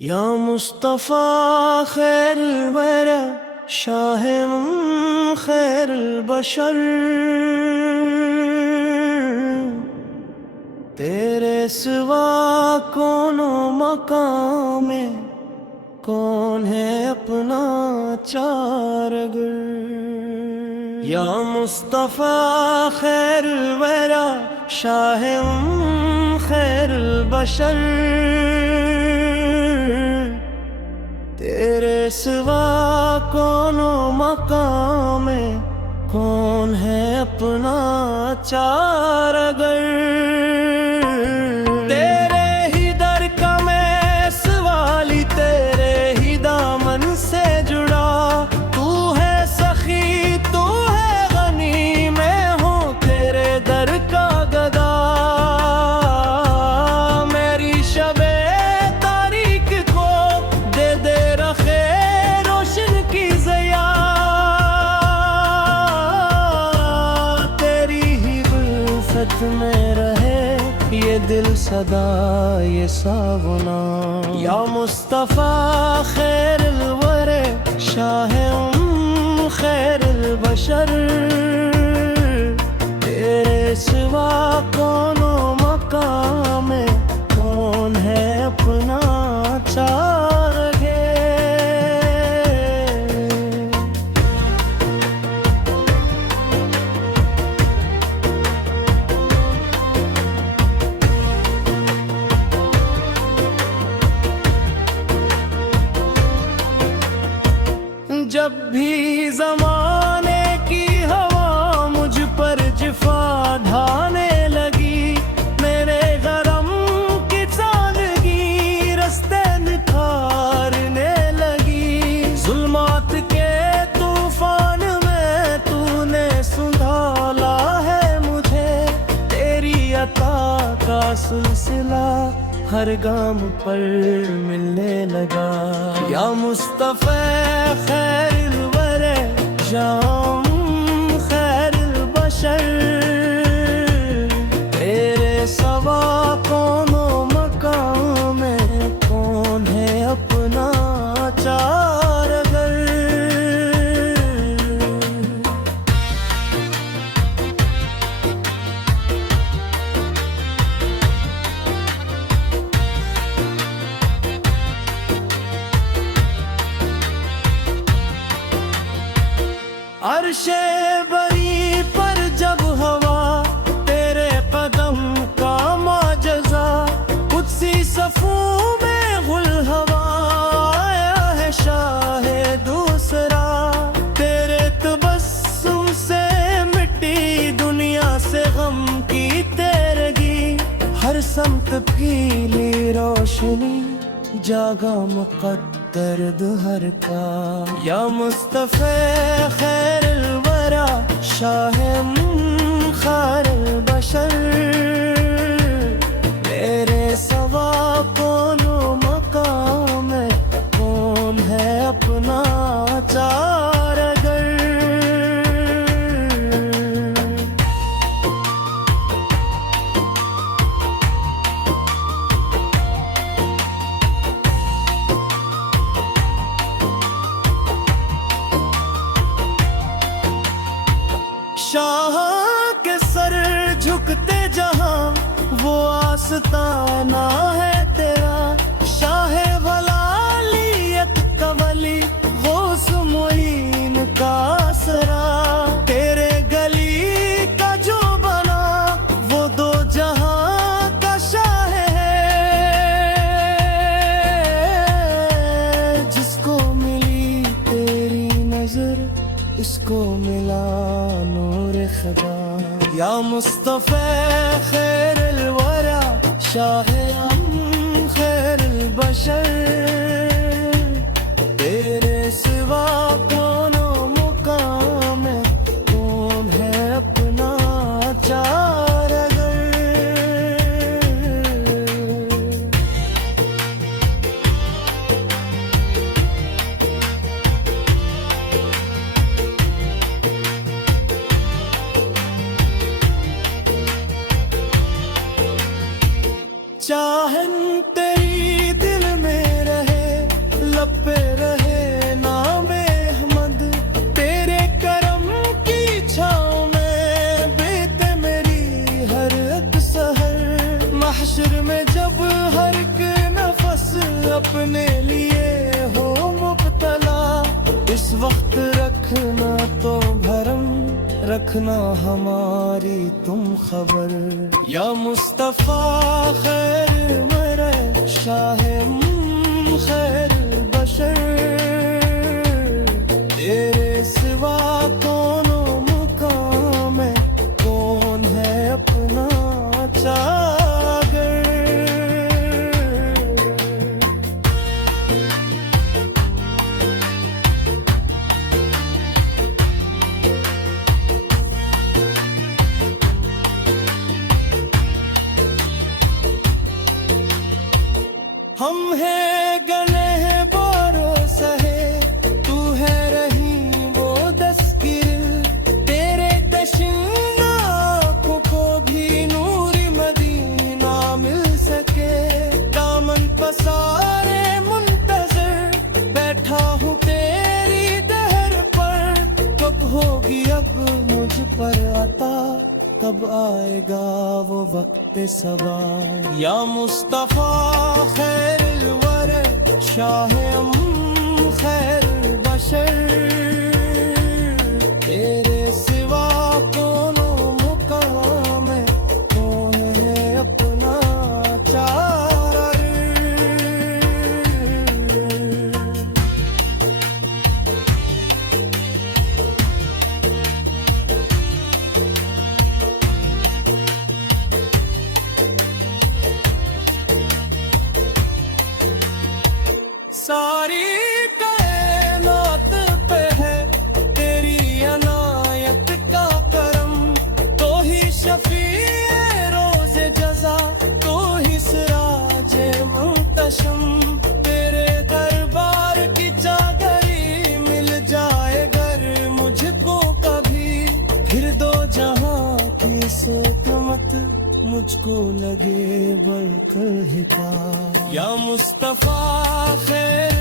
या मुस्तफ़ा खैर वरा शाह खैर बशर, तेरे सिवा कौन मकाम में, कौन है अपना चारगर। या मुस्तफ़ा खैर वरा शाह खैर बशर, तेरे सिवा कौन मकाम में, कौन है अपना चारगर। तेरे ही दर का मैं सवाली, तेरे ही दामन से जुड़ा। तू है सखी तू है गनी, मैं हूँ तेरे दर का गदा। मेरी शबे तारीख को दे दे रखे रोशन की ज़या। तेरी ही गुल्फत में रहे ये दिल सदा ये सावना। या मुस्तफ़ा खैर वरे शाह खैर बशर, तेरे सिवा कौन मकाम में, कौन है अपना चारगे। जब भी ज़माने की हवा मुझ पर जिफा ढाने लगी, मेरे गरम की सादगी रस्ते निखारने लगी। जुल्मात के तूफान में तूने संभाला है मुझे, तेरी अता का सिलसिला हर गाम पर मिलने लगा। या मुस्तफ़ा खैर वरे शाम खैर बशर, तेरे सवा कौन मकाम में, कौन है अपना चारगर। अर्शे बरी पर जब हवा तेरे कदम का माजजा, कुदसी सफू में गुल हवा आया है शाहे दूसरा। तेरे तबस्सुम से मिट्टी दुनिया से गम की तेरगी, हर समत फीली रोशनी जागा मुक़द्दर दुहर का। या मुस्तफ़ा खैर वरा शाह खैर बशर, मेरे सवा कौन मकाम में, कौन है अपना चारगर। शाह के सर झुकते जहां वो आस्ताना है तेरा। शाह वलालियत का वली गौस मुईन का आसरा, तेरे गली का जो बना वो दो जहां का शाह है। जिसको मिली तेरी नजर इसको मिला नूर खुदा। या मुस्तफ़ा खैर वरा शाह खैर बशर, तेरे सिवा कौन मुकाम में, कौन है अपना चारगर। चाहन तेरी दिल में रहे रखना हमारी तुम खबर। या मुस्तफा खैर मेरे शाह खैर बशर, तेरे सिवा कौन मुकाम है, कौन है अपना चागर। हम है गले हैं बारो सहे, तू है रही वो दस्तगीर, तेरे तशन्ना आँखों को भी नूरी मदीना मिल सके। दामन पसारे मुंतजर बैठा हूँ तेरी दहर पर, कब होगी अब मुझ पर आता, कब आएगा वो वक्त सबा। या मुस्तफा खैर वर शाह खैर बशर, तेरे सिवा कौन मुकाम है, कौन है अपना चार। सारी कायनात पे है तेरी अनायत का करम, तो ही शफीए रोज़े जज़ा, तो ही सिराजे मुहतशम। तेरे दरबार की चादरी मिल जाए गर मुझको कभी, फिर दो जहां की सुकमत मुझको लगे बढ़कर हिता। या मुस्तफा खैर